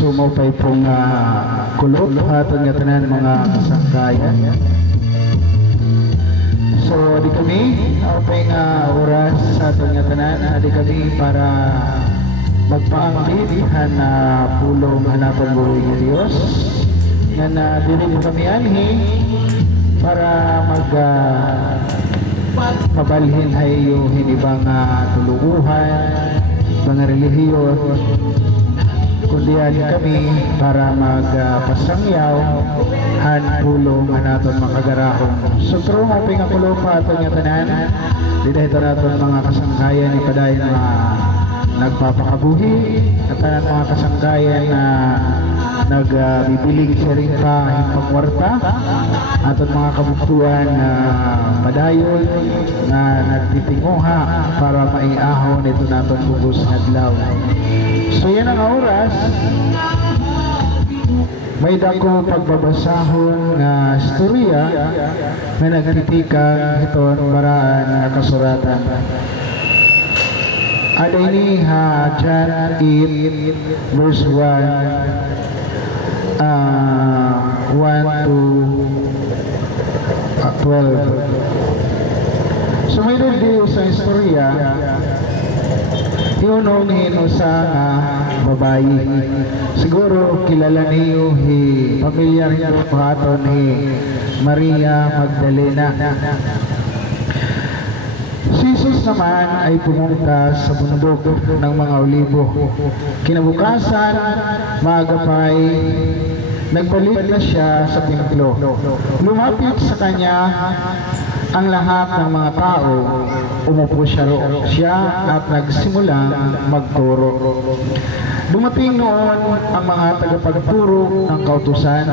Sumupay pong kulot hatong nga tanan mga kasangkayan. So di kami upay nga oras sa atong nga tanan, di kami para magpaangkit na pulong hanapang buhay ng Diyos. Nga na dili po kami anhi para pabalhin hayo hinibang tuluguhan, mga relihiyon, kundi kami para magpasangyaw pulong naton makagarahon. So true mo pingakulo pa ato nga tanan, dito ito naton mga kasangkayan ni padayon mga nagpapakabuhi at tanan mga kasangkayan na nagbibiling siya rin pa himpagwarta aton mga kabuktuan na padayon na nagtitinguha para maiahon ito naton bugos nga adlaw. So yan ang oras. May dako pagbabasahon na istorya na nagtitikang ito paraan na kasuratan. Ada ini John 8 verse 1 to 12. So may review sa istorya iunuhin sa babae. Siguro kilala niyo pamilyar niyo paton Maria Magdalena. Si Jesus naman ay pumunta sa bundok ng mga olibo. Kinabukasan, maagapay, nagbalik na siya sa templo. Lumapit sa kanya ang lahat ng mga tao, umupo siya at nagsimulang magturo. Dumating noon ang mga tagapagturo ng kautusan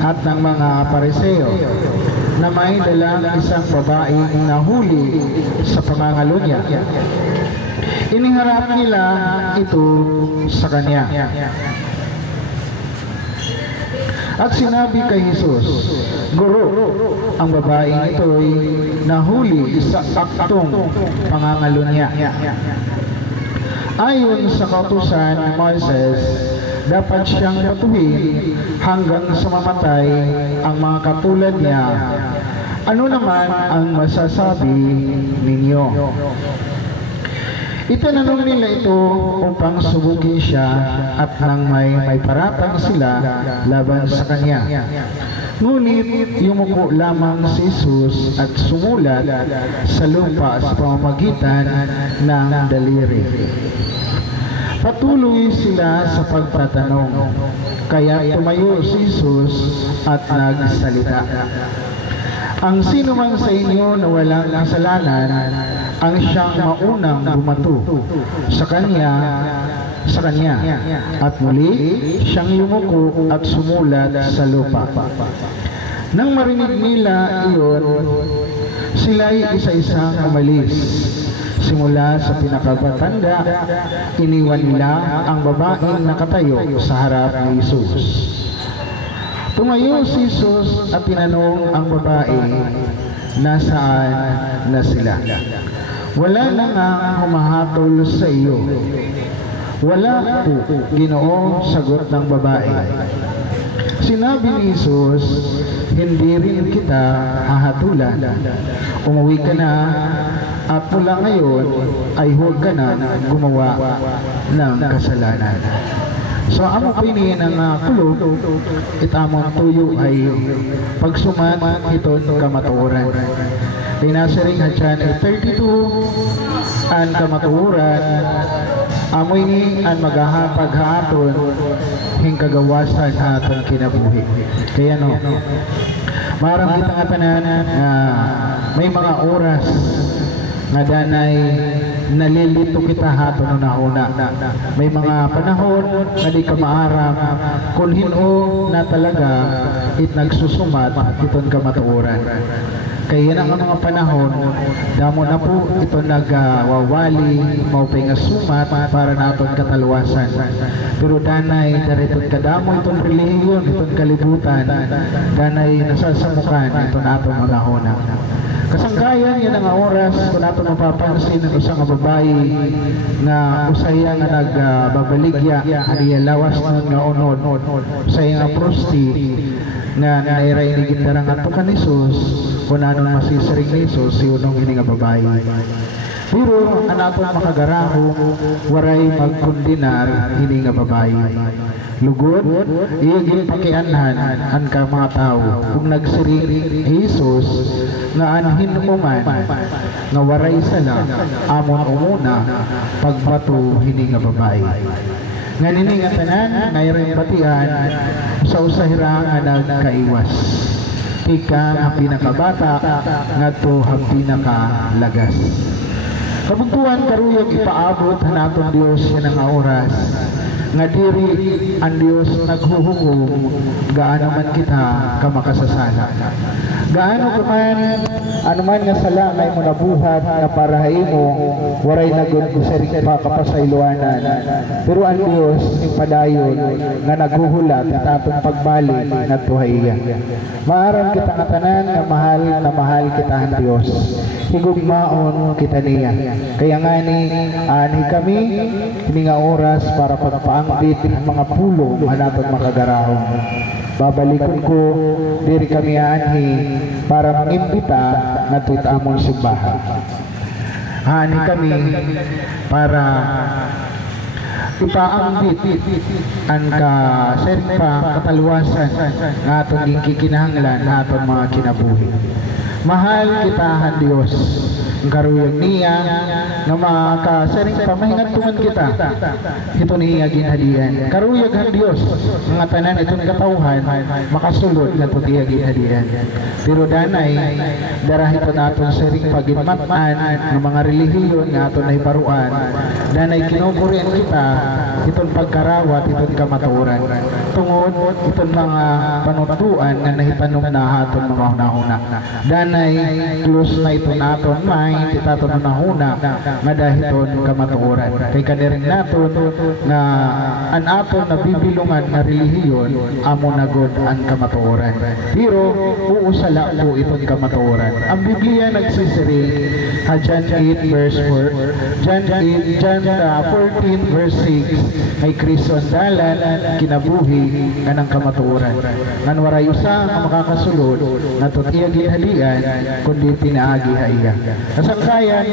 at ng mga pariseo na may dalang isang babaeng nahuli sa pangangalo niya. Iniharap nila ito sa kanya. At sinabi kay Jesus, Guro, ang babaeng ito ay nahuli sa aktong pangangalo niya. Ayon sa kautusan ni Moises, dapat siyang patuhin hanggang sa mamatay ang mga katulad niya. Ano naman ang masasabi ninyo? Itinanong nila ito upang subukin siya at nang may paratang sila laban sa kanya. Ngunit yumuko lamang si Jesus at sumulat sa lupa sa pamamagitan ng daliri. Patuloy sila sa pagtatanong, kaya tumayo si Jesus at nagsalita. Ang sino man sa inyo na walang kasalanan ang siyang maunang bumato sa kanya at muli siyang yumuko at sumulat sa lupa. Nang marinig nila iyon, sila'y isa-isang umalis. Simula sa pinakabatanda, iniwan nila ang babaeng nakatayo sa harap ni Jesus. Tumayo si Jesus at tinanong ang babae, nasaan na sila? Wala na nga humahatol sa iyo. Wala po, Ginoo, sagot ng babae. Sinabi ni Jesus, hindi rin kita hahatulan. Umuwi ka na at mula ngayon ay huwag ka na gumawa ng kasalanan. So ang opinion ng kulog, itamang tuyo ay pagsuman iton kamatuoran. Tinasiring John 32 ang kamatuoran, amoy ni ang maghahapag-haaton hingkagawasan aton kinabuhi. Kaya no, marang kita nga tanan may mga oras nga danay nalilito kita haton na una. May mga panahon na di ka maaram kung hino na talaga nagsusumat iton kamatuoran. Kaya na ang mga panahon, damo na po ito nagwawali, maupay nga sumat para naton katalwasan. Pero danay, dariton kadamo itong relihiyon, itong kalibutan, danay nasasamukan ito natong mga hona. Kasangkayan yan ang oras kung nato mapapansin ang isang babae na usaya nga nagbabaligya aniya lawas nun nga unod usaya nga prosti nga nairay ni gindarang ato kan Isus kung anong masisiring ni Isus si unong ini nga babae. Pero ang atong makagaraho waray magkundinar ini nga babae. Lugod, iyagin pakianhan ang ka mga tao kung nagsiring Jesus nga anhin uman nga waray sala amon umuna pagbato hini nga babae. Nga nini nga tanan ngayong batian sa usahira nga nagkaiwas. Ika ang pinakabata ngadto ang pinakalagas. Kabugtuan karuyag ipaabot hanaton Dios yan ang oras nga diri ang Dios naghuhukom gaano man kita kamakasasala. Gaano ka man anuman nga sala ngay mo nabuhat na para haimo waray nagud usaring pa kapasayloanan. Pero ang Dios ning padayon nga naghuhulat at atong pagbalik ngadto haiya. Maaram kita nga tanan nga mahal kita ang Dios. Higugmaon kita niya. Kaya nga ani kami ini nga oras para pagpaangbit ang mga pulong hanaton makagarahon. Babalikon ko diri kami anhi para mangimbita ngadto ta among simbahan. Ani kami para ipaangbit ang serpa kataluwasan nga atong gikinahanglan aton mga kinabuhi. Mahal kita ang Diyos ang karuyag niya nga makasaring pamahingat tuman kita ito niya ginhadian karuyag ang Diyos nga tanan itong katauhan makasulod nga ito niya ginhadian pero danay darahin po natin saring paginmatan ng mga relihiyon nga ito na iparuan danay kinukurian kita itong pagkarawat itong kamaturan tungod itong mga panutuan nga nahitanong na aton mga una-una danay close na ito naton may hindi tato nahuna nga dahiton kamatuoran kay kaniring naton nga an aton na bibilungan nga relihiyon amo nagod ang kamatuoran pero uusala po itong kamatuoran ang Biblia nagsisiring John 8 verse 4 John 14 verse 6 ay Kristo ang dalan kinabuhi kanang kamatuoran ngan waray usa nga makakasulod natot iya ginhalian kundi pinaagi haiya kasangkayan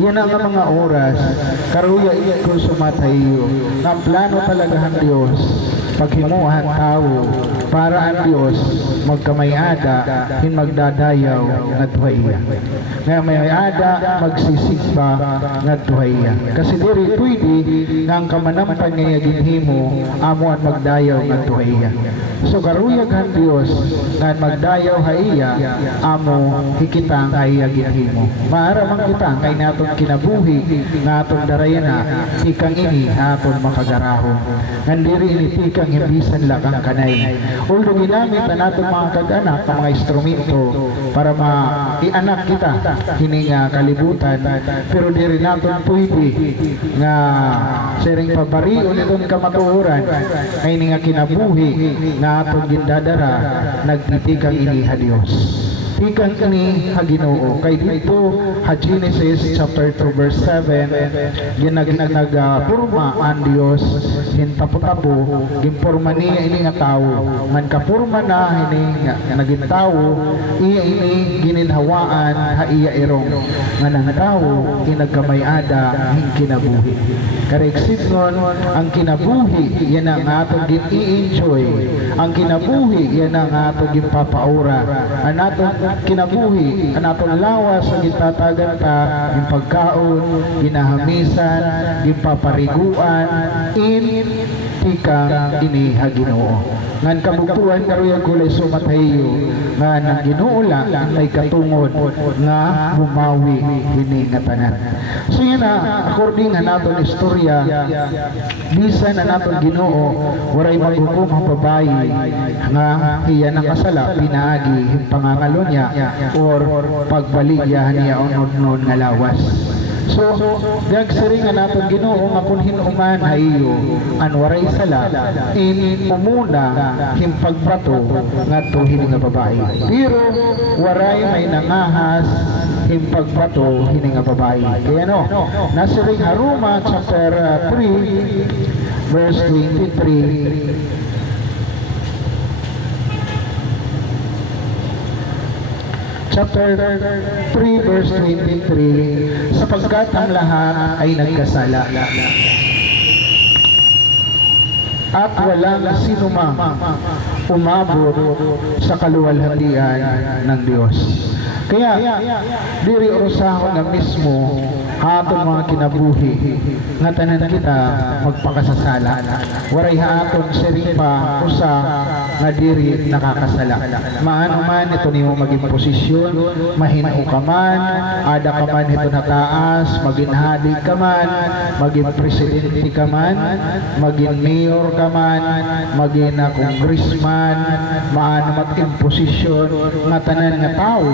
yan ang mga oras karuya ko sumatayo na plano talaga ang Diyos paghimuhan tao para ang Diyos magkamayada hin magdadayaw nga duhaiya nga mayada magsisigba nga duhaiya kasi diri pwede nga ang kamanampan nga ginhimo amo ang magdayaw nga duhaiya so karuyag ang Diyos nga magdayaw haiya amo hikitang haiya ginhimo maaraman kita kay naton kinabuhi nga aton darayana ikang ini aton makagaraho ngandiri ini ikang himbisan lakang kanay although ginamit na natin mga kag-anak ang mga instrumento para ma-ianak kita hini nga kalibutan pero diri natin pwede nga sering pabarion itong kamatuoran ay nga kinabuhi na atong gindadara nagtitikang iniha Diyos ikan kini ha Ginoo kay dito ha Genesis chapter 2 verse 7 nagpurma ang Dios hintapot-apo ginporma niya ini nga tawo man kapurma na ini nga naging tawo iya ini gininhawaan ha iya irong nga nang tawo inagkamayada hin kinabuhi kareksit ngon ang kinabuhi yan ang atong gin-i-enjoy ang kinabuhi yan ang atong ginpapaura ang atong kinabuhi ang atong lawas sa gitatagan ta yung pagkaon ginahamisan gipapariguan in tika ini ha Ginoo ngan kabugtuan karuyag kulay sumatayo nga nang Ginoo lang may katungod nga bumawi ini nga tanan so yan na according na naton istorya bisan na naton Ginoo waray maghukom ang babayi nga iya nakasala pinaagi yung pangangalo niya or pagbaligyahan niya unod-non nga lawas So, gagsiring nga natin Ginoo nga kun hinuman hayo an waray sala in umuna himpagbato ngadto hini nga babae. Pero waray may nangahas himpagbato hini nga babae. Kaya no, nasa ring Haruma chapter 3 verse 23. Chapter 3 verse 23, sapagkat ang lahat ay nagkasala at walang sinumang umabot sa kaluwalhatian ng Diyos. Kaya diri orusahon nga mismo hatong mga kinabuhi nga tanan kita magpakasasala. Waray haton siring pa usa nga diri nakakasala. Maano man ito nimo maging posisyon, mahino ka man, ada ka man ito na taas, maging hadi ka man, maging presidente ka man, maging mayor ka man, maging congressman, maano mat posisyon nga tanan nga tao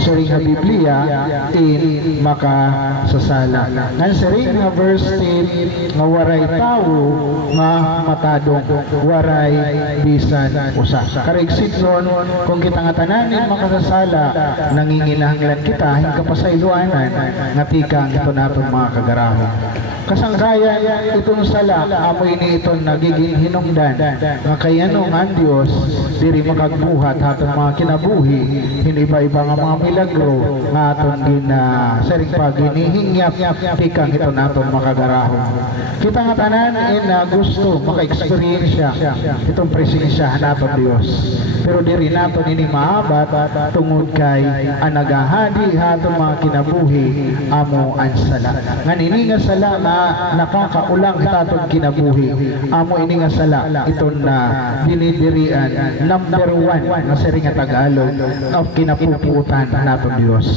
siring nga Biblia in makasasala. Ngan siring nga verse 10 nga waray tao nga matadong waray bisan usa. Karigsid nun kung kita nga tananin makasasala nanginginahanglan kita hin kapasayloanan nga tikang ito naton mga kagarahon. Kasangkayan itong sala amoy ni itong nagiging hinungdan nga kayano nga ang Diyos diri makagbuhat hatong mga kinabuhi hiniba-iba nga mga milagro nga atong sering paginihingyap tikang ito naton makagarahon. Kita nga tanan gusto maka-experience itong presensya naton Diyos. Pero diri naton ini maabat tungod kay ang nagahadi hatong mga kinabuhi amo ang sala. Nga ini nga sala na nakakaulang taton kinabuhi amo ini nga sala iton na dinidirian number 1 nga siring nga Tagalog of kinapuputan naton Dios.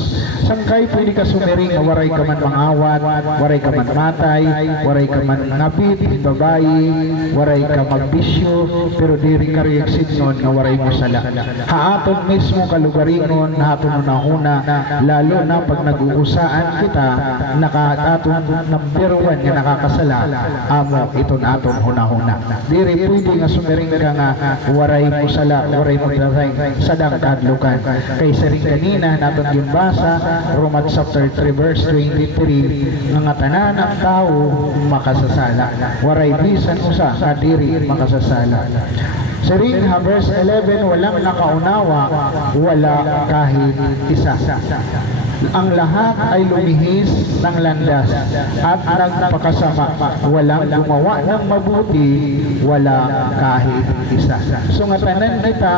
Sangkay pwede ka sumiring nga waray ka man mangawat, waray ka man matay, waray ka man ngapit babayi, waray ka magbisyo, pero diri ka reaksidnon nga waray mo sala. Haaton mismo kalugarinon haton una lalo na pag nag-uusaan kita nakaaton number 1 nga nakakasala amo iton aton hunahuna. Diri pwede nga sumiring ka nga waray mo sala, waray mo daray sadang kadlukan. Kay siring kanina naton gimbasa Romans chapter 3 verse 23 nga tanan ang tao makasasala. Waray bisan usa sa diri makasasala. Siring verse 11 walang nakaunawa, wala kahit isa. Ang lahat ay lumihis ng landas at nagpakasama. Walang gumawa ng mabuti, wala kahit isa. So nga tanan kita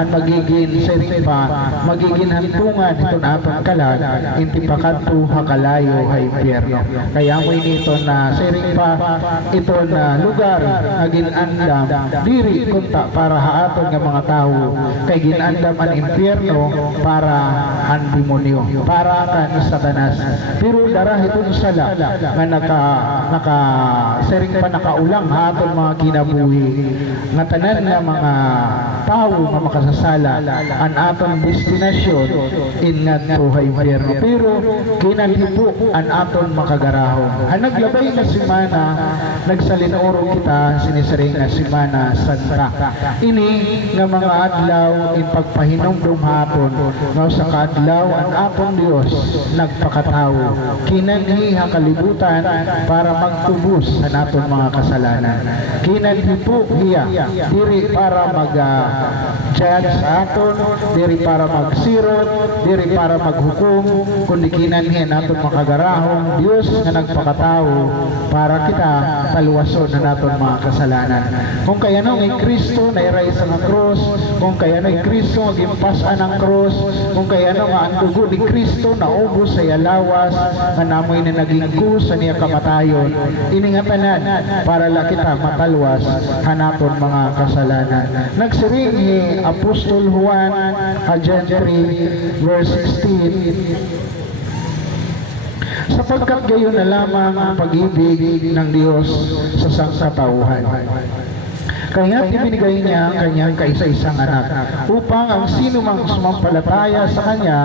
ang magiging siring pa, magiging hantungan ito na atong kalag, inti pakadto hakalayo hay impyerno. Kaya mo nito na siring pa ito na lugar na ginandam diri kunta para haaton nga mga tao kay ginandam ang impyerno para ang demonyo, para kan Satanas. Pero darah itong sala nga naka siring pa nakaulang haton mga kinabuhi nga tanan nga mga tao nga makasasala an aton destinasyon in ngadto hay impyerno. Pero kinalhibo an aton makagarahon. Ang naglabay na semana nagsalinoro kita sinisiring na semana santa. Ini nga mga adlaw in pagpahinomdom hapon nga sa kaadlaw ang aton Dios nagpakatao kinanhi ang kalibutan para magtubos sa naton mga kasalanan. Kinanhipo hiya diri para judge sa aton, diri para magsirot, diri para maghukom, kundi kinanhi naton makagarahon Dios nga nagpakatao para kita taluwason na naton mga kasalanan. Kung kaya no ay Kristo na iray sa krus, kung kaya no ay Kristo magimpasan ang krus, kung kaya no nga ang dugo ni Kristo na ubos sa yalawas nga namoy na naging kus sa niya kamatayon, iningatanan para la kita matalwas hanaton mga kasalanan. Nagsiring ni Apostol Juan John 3 verse 16, sapagkat gayon na lamang ang pag-ibig ng Diyos sa sangkatauhan. Kaya ibinigay niya ang kanyang kaisa-isang anak upang ang sino mang sumampalataya sa kanya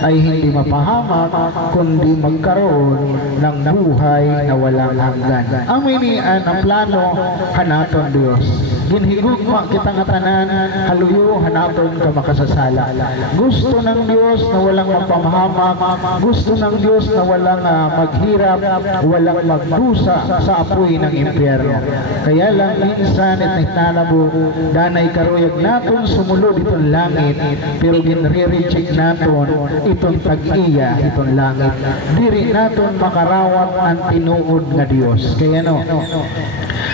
ay hindi mapahamak kundi magkaroon ng buhay na walang hanggan. Aminian ang plano hanaton Dios. Ginhigugma kita nga tanan, haluyo hanaton ka makasasala. Gusto ng Dios na walang magpamahamak, gusto ng Dios na walang maghirap, walang magdusa sa apoy ng impyerno. Kaya lang minsan at nagtanabo, danay karuyag naton sumulod itong langit, pero ginre-reject naton itong tag-iya, itong langit. Diri naton makarawat ang tinuod nga Dios. Kaya no,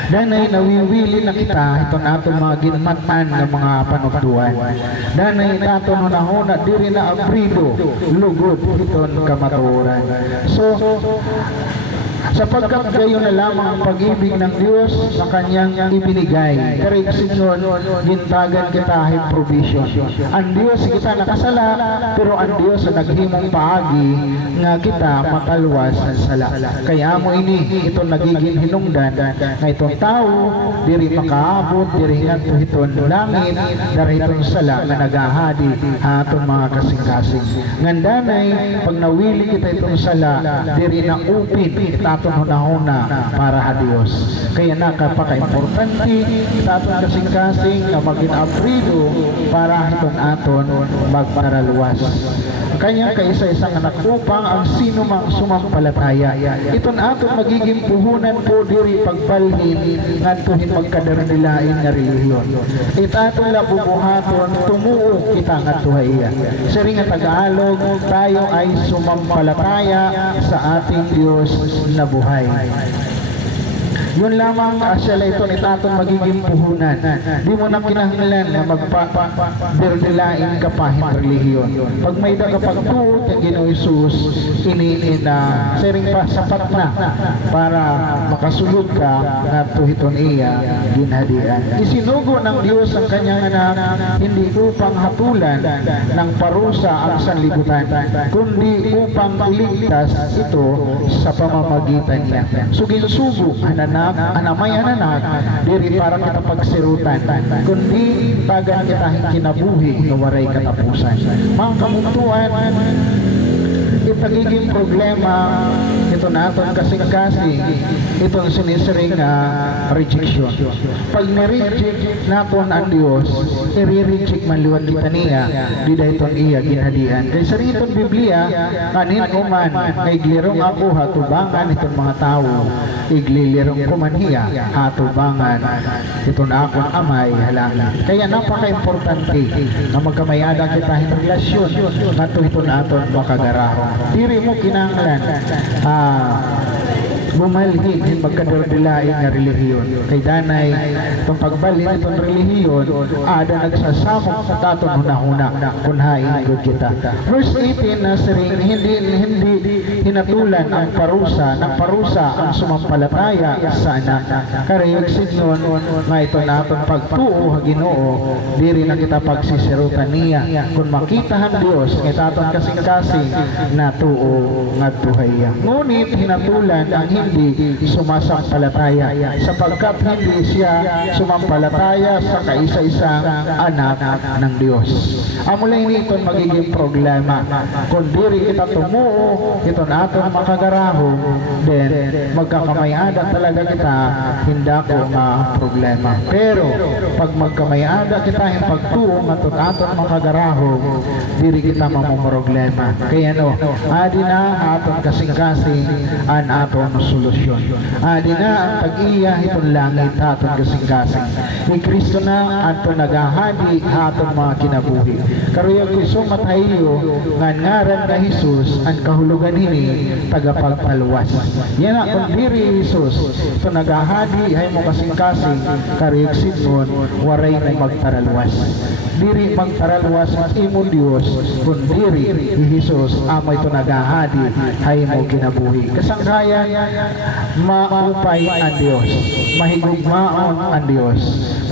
danay nawiwili na kita ito naton mga ginmatan ng mga panukduan. Danay naton hunahuna diri na abrido lugod iton kamatuoran. So sapagkat gayon na lamang ang pag-ibig ng Diyos sa kanyang ibinigay. Karib Senyor, gintagan kita hing provision. Ang Diyos kita nakasala, pero ang Diyos ang naghimong paagi nga kita makalwas sa sala. Kaya mo ini, ito nagiging hinungdan na itong tao, diri makaabot, diri nga iton langit, diri itong sala na nagahadi atong mga kasing-kasing. Ngandanay, pag nawili kita itong sala, diri na upit kita atong hunahuna para sa Dios. Kaya napaka-importante atong kasing-kasing na maging-abrido para itong aton magparalwas. Kanya kaisa-isang anak upang ang sino mang sumampalataya. Iton aton magiging puhunan po diri pagbalhin ngadtuhin magkadaranilain nga relihiyon. Itaton la bubuhaton tumuo kita ngadtuhaya. Siri nga Tagalog, tayo ay sumampalataya sa ating Diyos na buhay. Yun lamang asya ito ni taton magiging puhunan. Di mo na kinahanglan na magpa-berdilain ka pa relihiyon. Pag may nakapagtuot ng Ginoong Hesus, iniin na sering pa sapat na para makasulod ka na tuhiton iya ginhadian. Isinugo ng Diyos ang kanyang anak hindi upang hatulan ng parusa ang sanlibutan, kundi upang iligtas ito sa pamamagitan niya. Sugin-sugo anamay anak diri para kita pagsirutan kundi tagan kita kinabuhi nga waray katapusan. Mga kamuntuan, ipagiging problema ito naton kasing-kasing itong sinisiring rejection. Pag ni-reject naton ang Dios, i-reject man liwat kita niya, di dahil itong iya ginhadian. Kaya sa rin itong Biblia, kanin uman, iglirong ako hatubangan itong mga tao, iglilirong ko man hiya, hatubangan itong akong amay halala. Kaya napaka-importante na magkamayada kita yung relasyon na ito naton makagaraho. Diri mo kinanglan bumalhin yung magkadardilain na relihiyon. Kay danay, itong pagbalhin itong relihiyon, ada nagsasamok sa taton hunahuna kung haingod kita. Verse 18 na siring, hindi hinatulan ang parusa, ng parusa ang sumampalataya sa anak. Karayog sinyon, nga ito naton pagtuo, Ginoo, diri na kita pagsisirutan niya. Kung makitahan Diyos, ng taton kasing-kasing na tuo nga tuhaya. Ngunit hinatulan ang hindi sumasampalataya sapagkat hindi siya sumampalataya sa kaisa-isang anak ng Diyos. Amulay nito magiging problema. Kung diri kita tumuo, ito na aton makagaraho, then magkakamayada talaga kita, hindi ko problema. Pero pag magkamayada kita yung pagtuo aton aton makagaraho, diri kita mamumroblema. Kaya no, adi na aton kasing-kasing an aton solusyon. Adi na ang tag-iya itong langit aton kasing-kasing. Ni Kristo na aton nagahadi aton mga kinabuhi. Karuyag isong matayo nga ngaran na Jesus ang kahulugan ini tagapagpalwas. Yan na kung diri Jesus ito nagahadi ay mo kasing-kasing karuyag sidnon waray na magtaralwas. Diri magtaralwas ang imo Dios kung diri ni Jesus amo ito nagahadi ay mo kinabuhi. Kasangkayan maupay ang Diyos, mahigugmaon ang Diyos.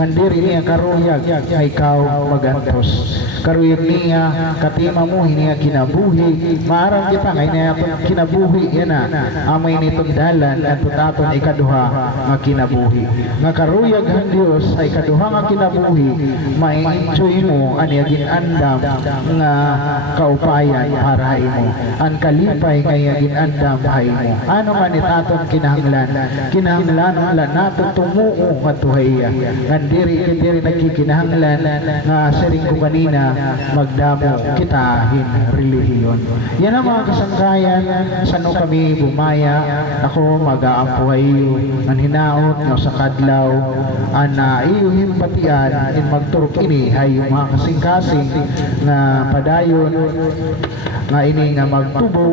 Mandiri niya karuyag ay ikaw magantos. karuyag niya katima mo hiniya kinabuhi maarang kita ngay na kinabuhi yan na amay nitong dalan at tutaton ikaduha nga kinabuhi nga karuyag ang Dios ay kaduha nga kinabuhi ma-enjoy mo aniya ginandam nga kaupayan para imo ang kalipay nga ginandam hay mo ano man itaton kinahanglan nato tumuo nga tuhaya ngandiri nagkikinahanglan nga sering ko kanina magdamo kitahin relihiyon. Yan ang mga kasangkayan sano kami bumaya ako mag-aampuhay ang hinaot nga sa kadlaw ana iyo himpatian in magturok ini hay mga kasing-kasing nga padayon nga ini nga magtubo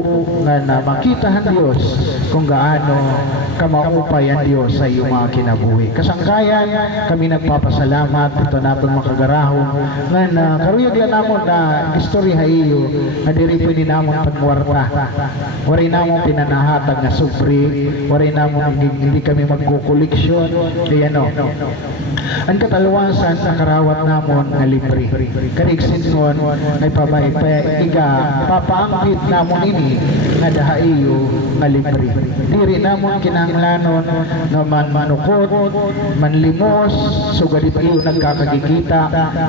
nga na makitahan Dios kung gaano kamaupay ang Dios sa iyong mga kinabuhi. Kasangkayan kami nagpapasalamat ito natin makagarahon nga na karuyag lang namon na istorya iyo na diri pwede namon pagmuwarta wari namon pinanahatag na supri wari namon hindi kami magkukoleksyon kaya no ang katalawasan sa karawat namon nga libre kaniksin nun ay pabay iga papaangkit namon ini nga daha iyo nga libre diri namon kinahanglanon nga manukot manlimos sugadit iyo nagkakagigita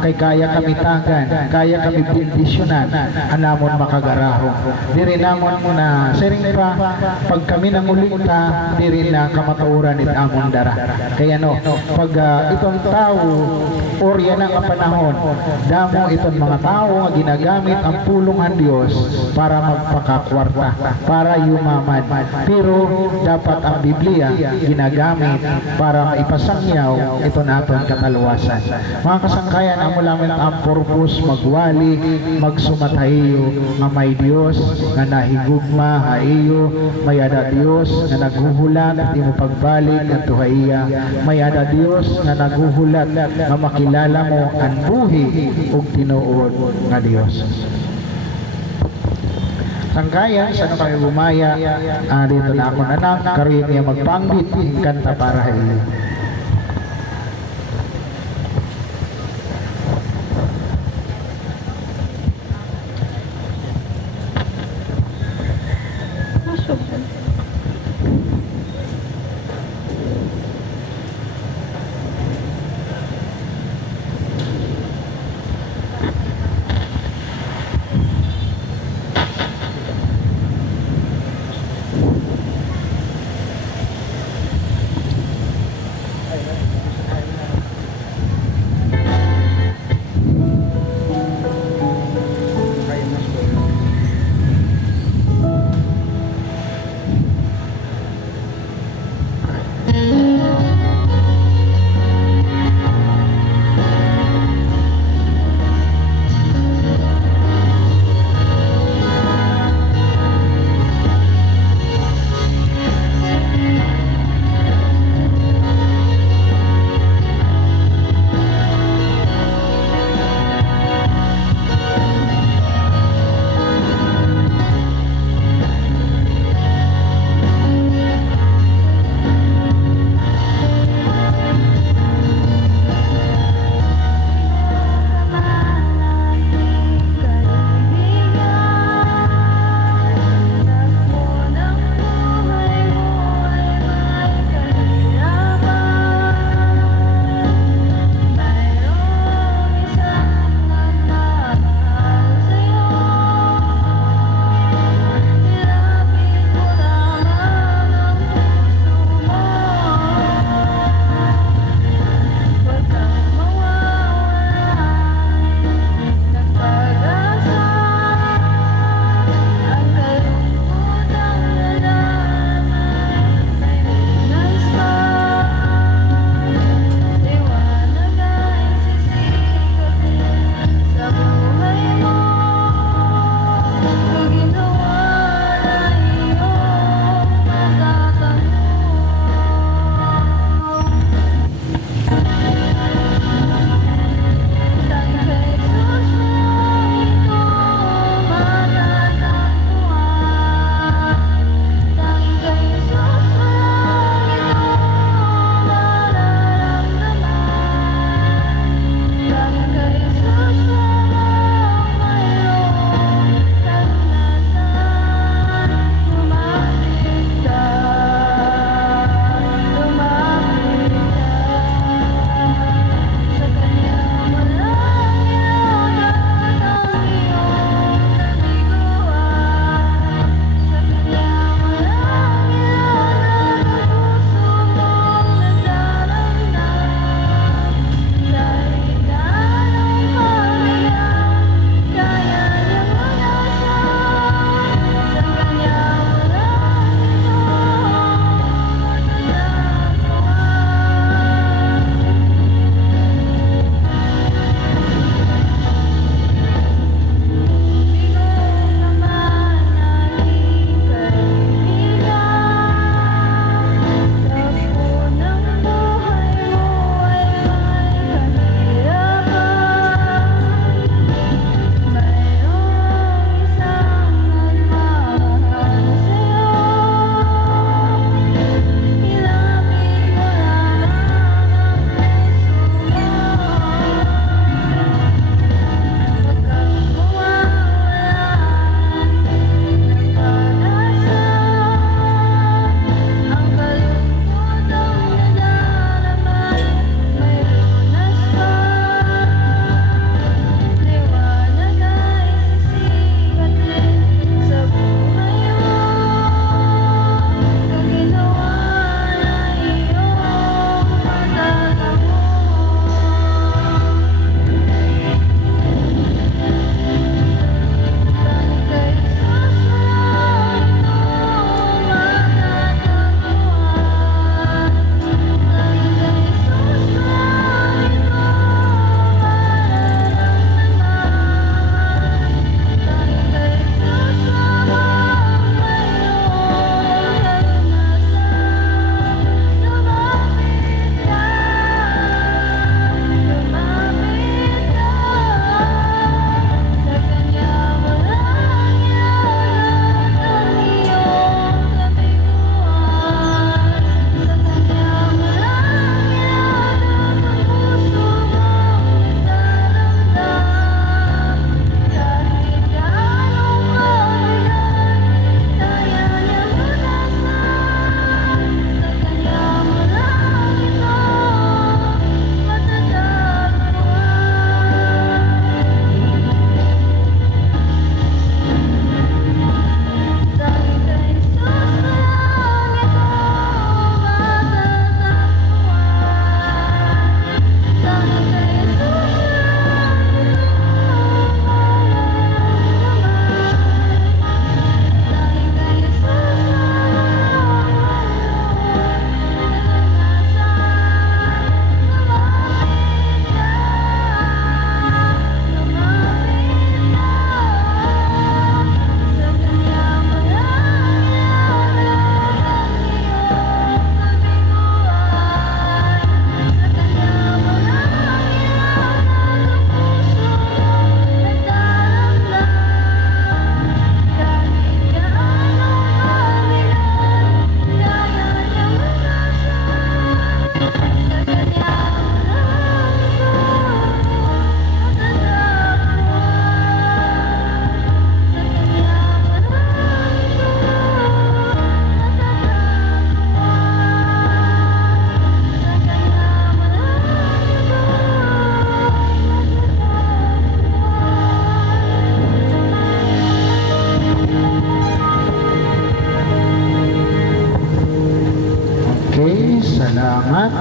kay kaya kami tagan kaya kami bindisyonan anamon makagarahon diri namon na sering pa pag kami nangulinta diri na kamatuoran it amon dara kaya no pag itong tao orya na nga panahon damo itong mga tao nga ginagamit ang pulungan Dios para magpakakwarta para yumaman pero dapat ang Biblia ginagamit para maipasangyaw ito naton katalawasan mga kasangkayan amo lamang ang purpose magwali magsumatayo nga may Dios nga nahigugma haiyo may ada Dios nga naghuhulat at imo pagbalik at tuhaiya may ada Dios nga naghuhulat nga makilala mo ang buhi ug tinuod nga Dios. Sangkayan sa kami bumaya dito na ako anak karoon niya magpanggit kanta para iyo.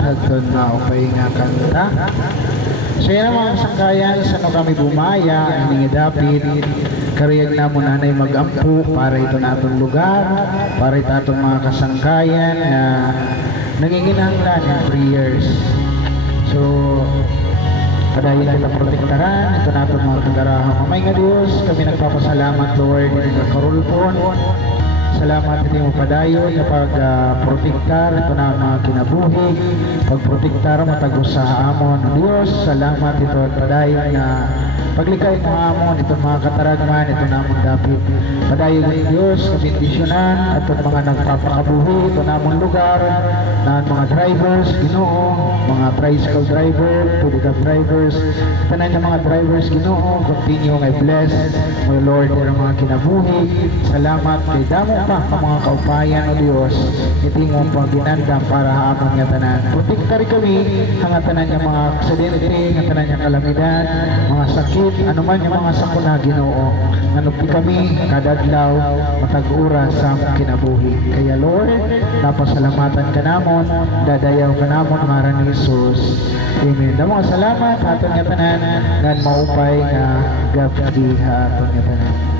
hagton maupay nga kanta. So yan ang mga sangkayan sa no kami bumaya, ini nga dapit, kariyag na mo nanay magampu para ito naton lugar, para ito atong mga kasangkayan na nanginginahanglan ng prayers. So, padayon kita protektaran, ito natin mga kagarahan. Mamay nga Diyos, kami nagpapasalamat Lord, hindi ka karulpon. Salamat hindi mo padayon na pag-protektar, ito na ang mga kinabuhi, pag-protektar matagos sa amon. Diyos, salamat ito at padayon na paglikay mo amon, itong mga kataragman, ito namon dapit. Padayon ng Diyos, kabindisyonan, at itong mga nagpapakabuhi, ito namon lugar, na mga drivers, Ginoo, mga tricycle driver, pudikab drivers, tanan ng mga drivers, Ginoo, continue ngay bless, my Lord, ang mga kinabuhi. Salamat kay damo pa ang mga kaupayan o Diyos, iting mo pang ginandam para haamon nga tanan. Protektar kami, ang tanan ng mga aksidente, ang tanan ng kalamidad, mga sakit, anuman yung mga sakuna, Ginoo, anupi kami, kadadlaw, matag-ura sa kinabuhi. Kaya Lord, napasalamatan ka namon, dadayaw ka namon, ngaran ni Jesus. Amen. Damo salamat, aton nga tanan, ngan maupay nga gabi aton nga tanan.